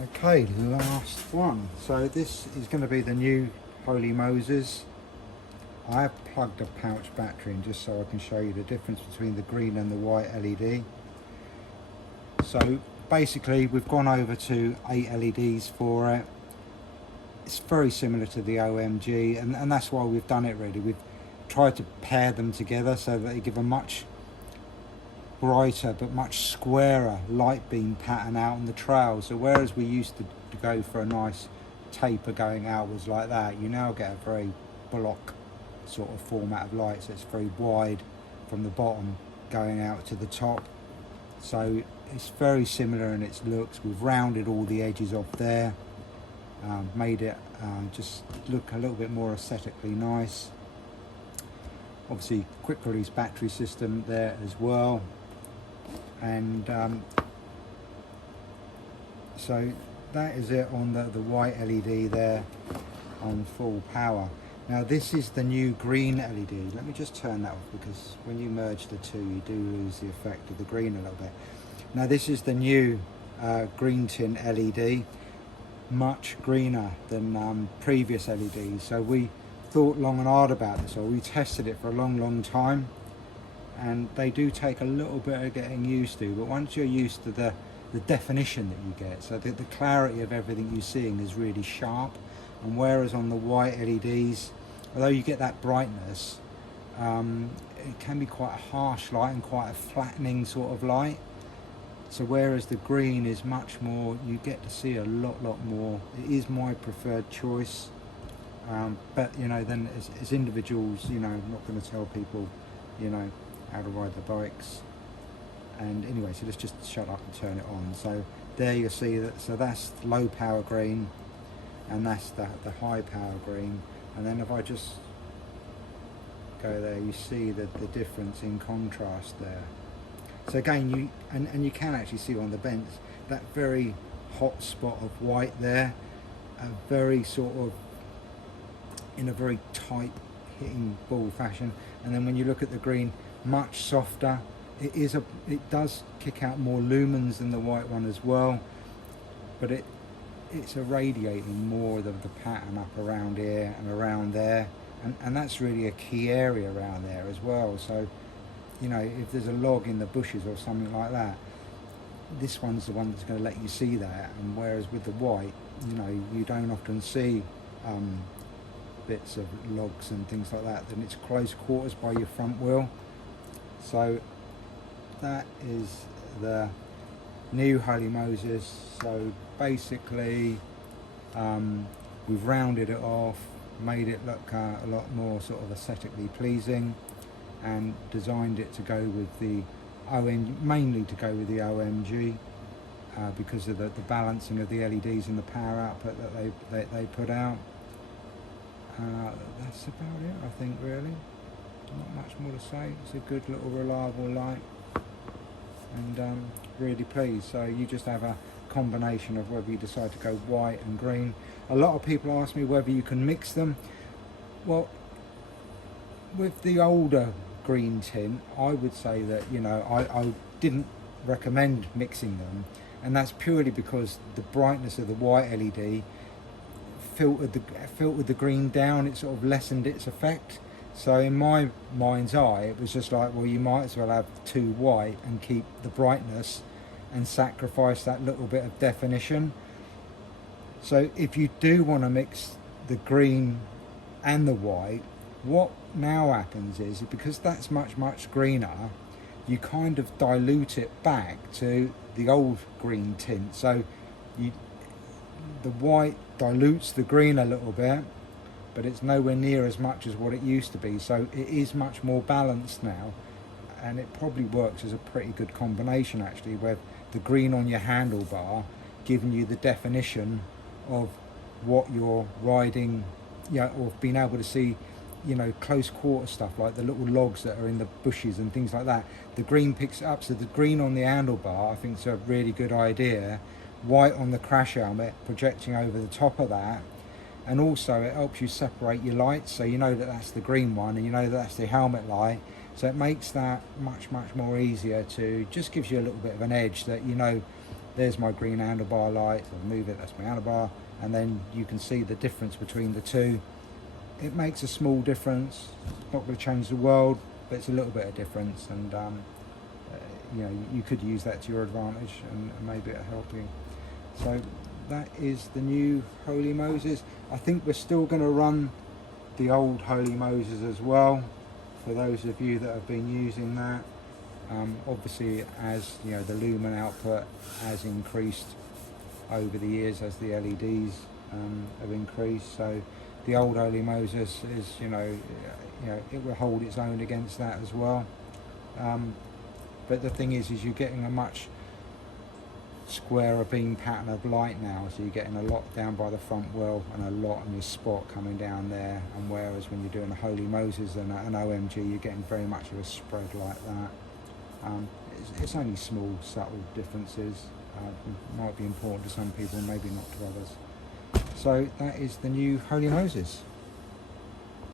Okay, last one. So this is going to be the new Holy Moses. I have plugged a pouch battery in just so I can show you the difference between the green and the white LED. So basically we've gone over to 8 LEDs for it. It's very similar to the OMG, and that's why we've done it really. We've tried to pair them together so that they give a much brighter but much squarer light beam pattern out on the trail. So whereas we used to go for a nice taper going outwards like that, you now get a very block sort of format of light. So it's very wide from the bottom going out to the top. So it's very similar in its looks. We've rounded all the edges off there, made it just look a little bit more aesthetically nice. Obviously quick release battery system there as well. And so that is it on the white LED there on full power. Now this is the new green LED. Let me just turn that off, because when you merge the two you do lose the effect of the green a little bit. Now this is the new green tint LED, much greener than previous LEDs. So we thought long and hard about this, or we tested it for a long time, and they do take a little bit of getting used to, but once you're used to the definition that you get, so the clarity of everything you're seeing is really sharp. And whereas on the white LEDs, although you get that brightness, it can be quite a harsh light and quite a flattening sort of light. So whereas the green is much more, you get to see a lot more. It is my preferred choice, but you know, then as individuals, you know, I'm not going to tell people, you know, how to ride the bikes. And anyway, so let's just shut up and turn it on. So there you see that. So that's low power green, and that's the high power green. And then if I just go there, you see the difference in contrast there. So again, you and you can actually see on the vents that very hot spot of white there, a very sort of in a very tight hitting ball fashion. And then when you look at the green, much softer. It does kick out more lumens than the white one as well, but it's irradiating more of the pattern up around here and around there, and that's really a key area around there as well. So you know, if there's a log in the bushes or something like that, this one's the one that's going to let you see that. And whereas with the white, you know, you don't often see bits of logs and things like that, then it's close quarters by your front wheel. So that is the new Holy Moses. So basically we've rounded it off, made it look a lot more sort of aesthetically pleasing, and designed it to go with the mainly to go with the OMG because of the balancing of the LEDs and the power output that they put out. That's about it, I think, really. Not much more to say. It's a good little reliable light, and really pleased. So you just have a combination of whether you decide to go white and green. A lot of people ask me whether you can mix them. Well, with the older green tint, I would say that, you know, I didn't recommend mixing them, and that's purely because the brightness of the white LED filtered the green down. It sort of lessened its effect. So in my mind's eye, it was just like, well, you might as well have two white and keep the brightness and sacrifice that little bit of definition. So if you do want to mix the green and the white, what now happens is, because that's much greener, you kind of dilute it back to the old green tint. So the white dilutes the green a little bit, but it's nowhere near as much as what it used to be. So it is much more balanced now, and it probably works as a pretty good combination actually, with the green on your handlebar giving you the definition of what you're riding, you know, or being able to see, you know, close quarter stuff like the little logs that are in the bushes and things like that. The green picks it up. So the green on the handlebar I think is a really good idea. White on the crash helmet projecting over the top of that, and also it helps you separate your lights, so you know that that's the green one and you know that that's the helmet light. So it makes that much more easier to, just gives you a little bit of an edge that, you know, there's my green handlebar light. I'll move it, that's my handlebar, and then you can see the difference between the two. It makes a small difference. It's not going to change the world, but it's a little bit of difference, and you know, you could use that to your advantage, and maybe it'll help you. So that is the new Holy Moses. I think we're still going to run the old Holy Moses as well, for those of you that have been using that. Obviously, as you know, the lumen output has increased over the years as the LEDs have increased. So the old Holy Moses is, you know, it will hold its own against that as well. But the thing is you're getting a much squarer beam pattern of light now, so you're getting a lot down by the front well and a lot on your spot coming down there, and whereas when you're doing a Holy Moses and an OMG, you're getting very much of a spread like that. It's only small subtle differences, might be important to some people, maybe not to others. So that is the new Holy Moses.